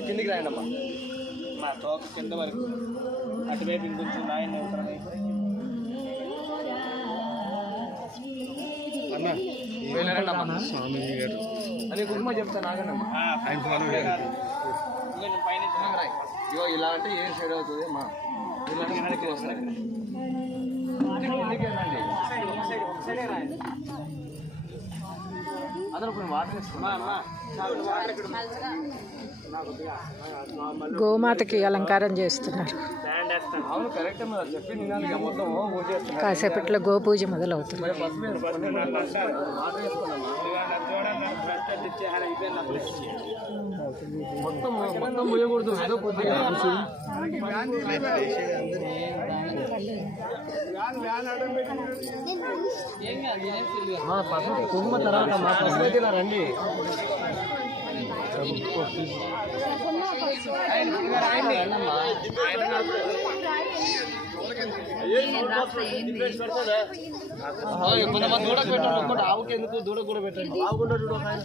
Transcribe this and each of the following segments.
కిందికి రాయండమ్మా. మా తోక కింద వరకు. అటువైపు ఇంకొంచెం నాయన ఉత్తరం వైపు. అన్న కుటుంబ చెప్తాను ఆగండమ్మా ఆ, ఆయన కాదు. ఇంకొంచెం పైన ఇగో ఇలా అంటే ఏ సైడ్ అవుతుంది అమ్మా? ఇలా వస్తాయి. గోమాతకి అలంకారం చేస్తున్నారు. కాసేపట్లో గోపూజ మొదలవుతుంది. మొత్తం మొత్తం పోయకూడదు ఏదో కొద్దిగా మా పసుపు కుంకుమ తర్వాత మా అయితే రండి కొంతమంది దూడకు పెట్టండి ఒక్కటి ఆవుకి ఎందుకు దూడకు కూడా పెట్టండి ఆవు కూడా చూడు ఒక ఆయన.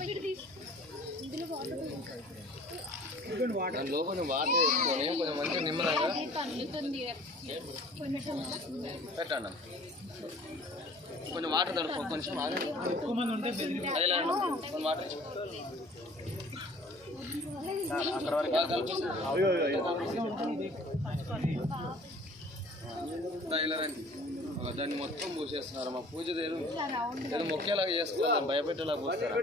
దాని లోపల వాటర్ వేసుకొని కొంచెం మంచిగా నిమ్మలంగా పెట్టండి కొంచెం వాటర్ తడుపు కొంచెం అదే. కొంచెం వాటర్ అక్కడ వరకు. ఆ, దాన్ని మొత్తం పూసేస్తున్నారు. మా పూజ ఏదో మొక్కేలాగా చేసుకోవాలి భయపెట్టేలా పోస్తారా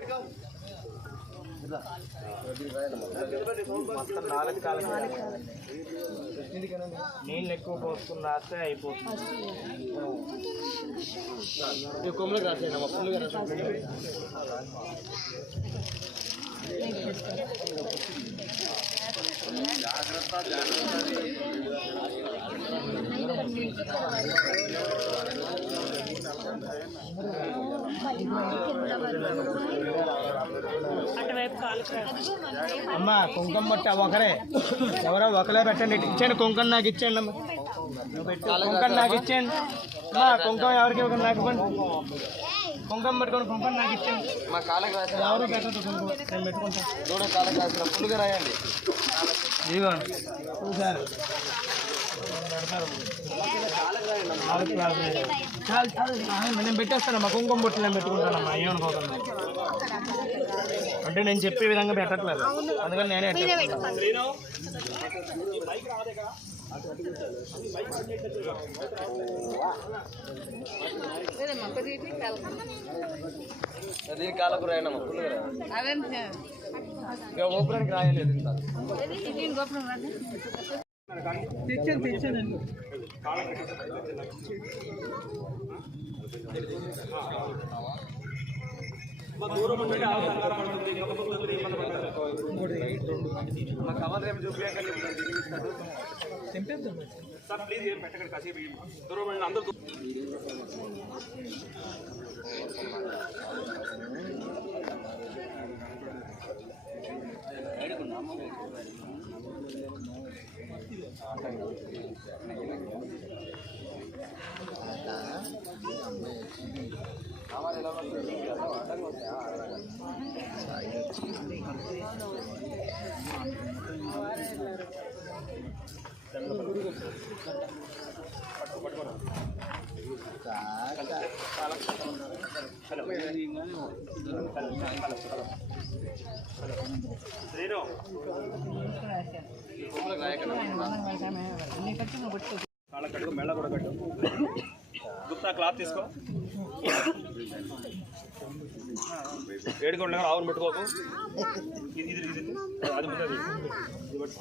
నాలుగు కాలం నీళ్ళు ఎక్కువ పోసుకుని రాస్తే అయిపోతుంది. కొమ్ములకు రాసేయండి మా ఫుల్గా రాసేయండి. అమ్మ కుంకుమ బట్ట ఒకరే. ఎవరో ఒకరే పెట్టండి. ఇటు ఇచ్చేయండి కుంకుమ నాకు ఇచ్చేయండి అమ్మ. కుంకుమ నాకు ఇచ్చేయండి. అమ్మా కుంకుమ ఎవరికి ఇవ్వకండి? నాకు ఇవ్వండి. కుంకుమ పెట్టుకొని కుంకుమ నాకు ఇచ్చేయండి. మా కాళ్ళకి రాసిన ఎవరు పెట్టదు కుంకుమ. నేను పెట్టుకుంటాను కాళ్ళకి రాసిన ఫుల్గా రాయండి. ఇదిగోండి చూసారు. చాలు చాలు నేను పెట్టేస్తానమ్మా కుంకుమ బొట్టు నేను పెట్టుకుంటానమ్మా. ఏమనుకోకండి అంటే నేను చెప్పే విధంగా పెట్టట్లేదు. అందుకని నేనే పెట్టేస్తాను. దీని కాళ్ళకు రాయండి అమ్మ ఫుల్గా రాయండి ఇక ఓపెరానికి రాయలేదు ఇంత తెచ్చాను తెచ్చానండి మా కవర్ రేపు చూపించకండి తెంపేద్దాం Kalau కాళ్ళ కట్టు మెళ్ళ కూడా కట్టు. గుప్తా క్లాత్ తీసుకో. వేడిగా ఉండగా ఆవును పెట్టుకోకు. ఇది ఇది ఇది. అది ముందు అది. ఇది పట్టు.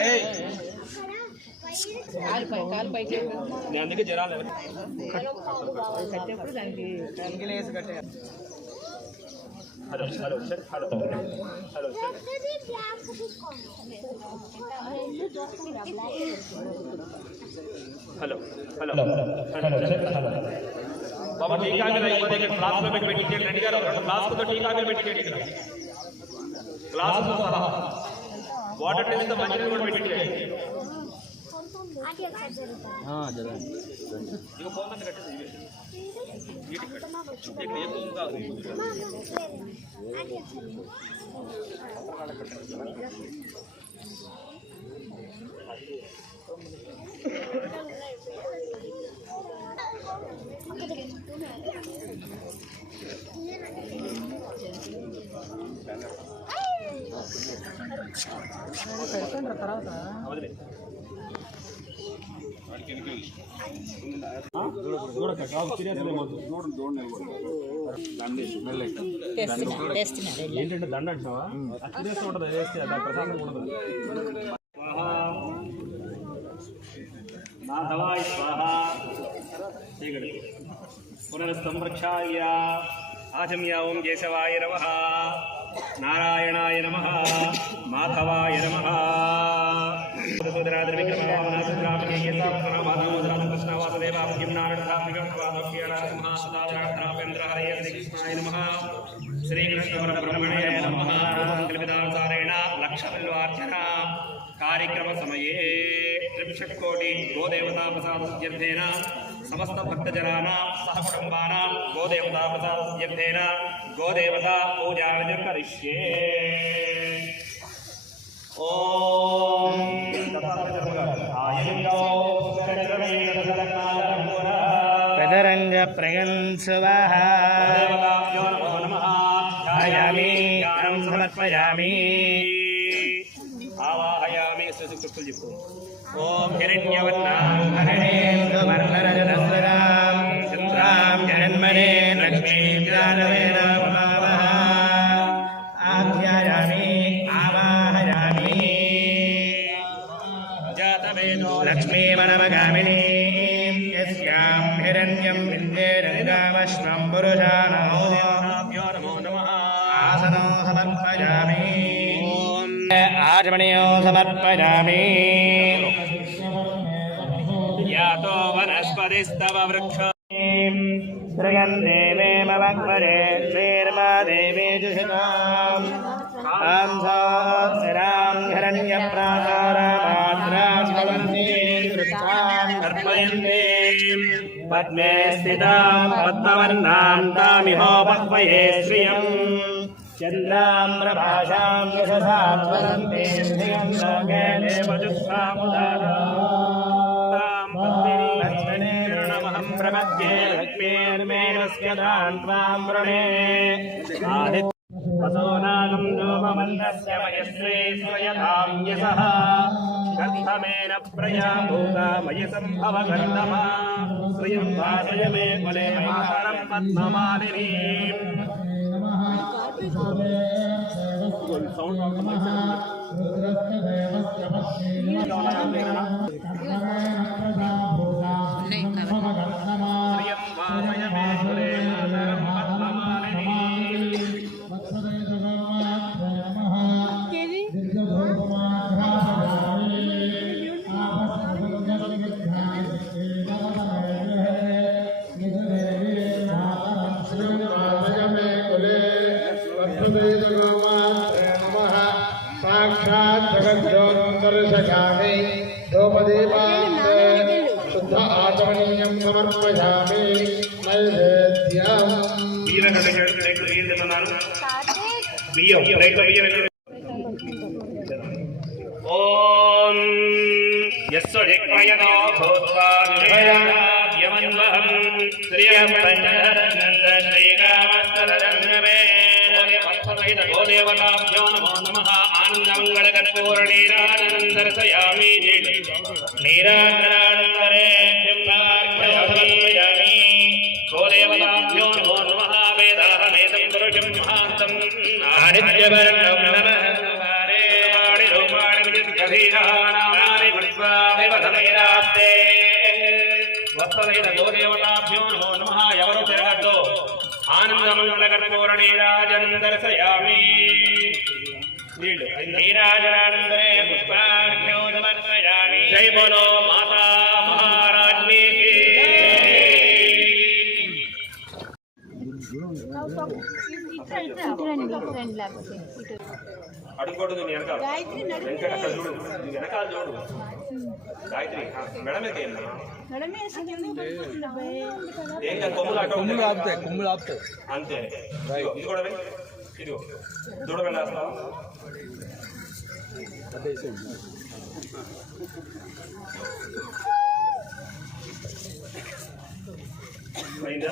ఏయ్. ఇంగిలేసి కట్టే hello hello sir hello hello hello hello hello hello बाबा ठीक आगे लाइक बताइए क्लास में बैठ बैठ के रेडी करो क्लास को तो ठीक आगे बैठ के रेडी करो क्लास को सारा वाटर टेस्ट तो बच्चे को बैठ के हां जरूर ఇక పోతుంది కట్టేసి ఇవి. వీటికి కట్టు. ఇక్కడ ఏ కొమ్ము కాదు వదిలే ఏంటంటే దండ అంటున్నావా అక్కిరేసి ఉంటుంది అది వేస్తే అది ప్రశాంతంగా ఉండదు నాథవాయ స్వాహ చీకటి ఆచమ్య ఓం కేశవాయ నమ నారాయణాయ నమ మాధవాయ నమ श्रीकृष्णब्रह्मणे नमः त्रिविधासारेण लक्षबिल्वार्चना कार्यक्रमसमये त्रिंशत्कोटि गोदेवतापसादस्यर्थेन समस्तभक्तजनानां सहकुटुम्बानां गोदेवता पूजार्जं करिष्ये। పెదరంజ ప్రగన్సువాహ ధ్యాయామి జ్ఞానం సమర్పయామి. ఆవాహయామి శ్రీకృష్ణులు చెప్పు. ఓం హిరణ్యవర్ణాం హరణేంద్రవర్ణరజనస్రదాం చంద్రాం జగన్మనే లక్ష్మీం జానవేన జాతవేదో లక్ష్మీమనమగామినీం యస్యాం హిరణ్యం విందేరంగామశ్వం పురుషానమోదిం లక్ష్మీభ్యో నమో నమః ఆసనో సమర్పయామి ఆచమనీయో సమర్పయామి యాతో వనస్పతిస్తవ వృక్ష శ్రీగంధేవే మమగ్మరే పద్మే స్థితాం పద్మవర్ణాం తామిహోపక్వయే శ్రియం చంద్రాం ప్రభాషాం యశసాత్వరంతే శ్రియం లోకే దేవజుష్టాముదారాం లక్ష్మణేర్ణమహం ప్రపద్యే లక్ష్మీర్మేణస్య దాన్ త్వాం వృణే ఆదిత్య వసోనాగం నోమమన్నస్య వయస్రే స్వయతాం యసః గర్భమేన ప్రజా భూతా మయ సంభవ గర్ధమా శ్రియం భాషయ మే కులే మాతరం పద్మమాలినీం శ్రియం భాషయ మే సమర్పయామి నైవేద్యం. బియ్యం రైతు బియ్యం ఓం యస్సు జిక్మయతో భూత్వా శ్రియం గోదేవతాభ్యో నమో నమః. ఆనందమంగళకర్పూర నీరాజనం దర్శయామి ఎవరు తిరగద్దు ఆనందమంగళకర్పూర దర్శయామి నీరాజనానందరే పుష్పాభ్యో సమర్పయామి జై బోలో మాత అడుగుకోవద్దు నీ వెనకాల. వెనక అక్కడ చూడు. నీ వెనకాల చూడు. గాయత్రి మెడ మీద ఏం కాదు. కొమ్ములు అటు కొమ్ములు ఆపుతాయి కొమ్ములు ఆపుతాయి. అంతే. ఇది కూడా వెయ్యి. ఇదిగో. చూడబండి వేస్తావా? అయిందా?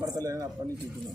పడతలేదని అప్పటి నుంచి ఇస్తున్నాం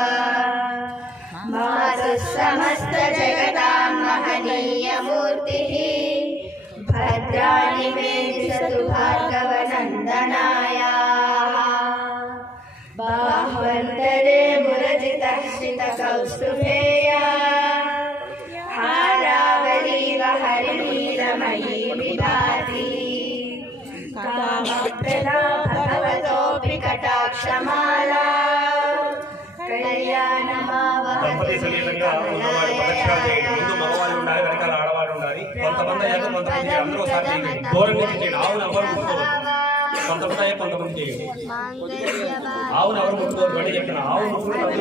समस्तजगतां महनीयमूर्तिः भद्राणि मे दिशतु भार्गवनन्दनाय। बाह्वन्तरे मुरजितः श्रितकौस्तुभेया हारावलीव हरिणीलमयी विभाति कामप्रदा भगवतोऽपि कटाक्षमाला। దంపతి సమేతంగా ఉన్నవారి ప్రదక్షిణాలు చేయండి. ముందు మగవాళ్ళు ఉండాలి వెనకాల ఆడవాళ్ళు ఉండాలి. కొంతమంది అయ్యాక కొంతమంది. అందరూ ఒకసారి చేయండి దూరం నుంచి చేయండి. ఆవును ఎవరు ముట్టుకోవద్దు కొంతమంది అయ్యాక కొంతమంది చేయండి ఆవును ఎవరు ముట్టుకోవద్దు బట్టి చెప్తున్నా ఆవును ముట్టుకుంటే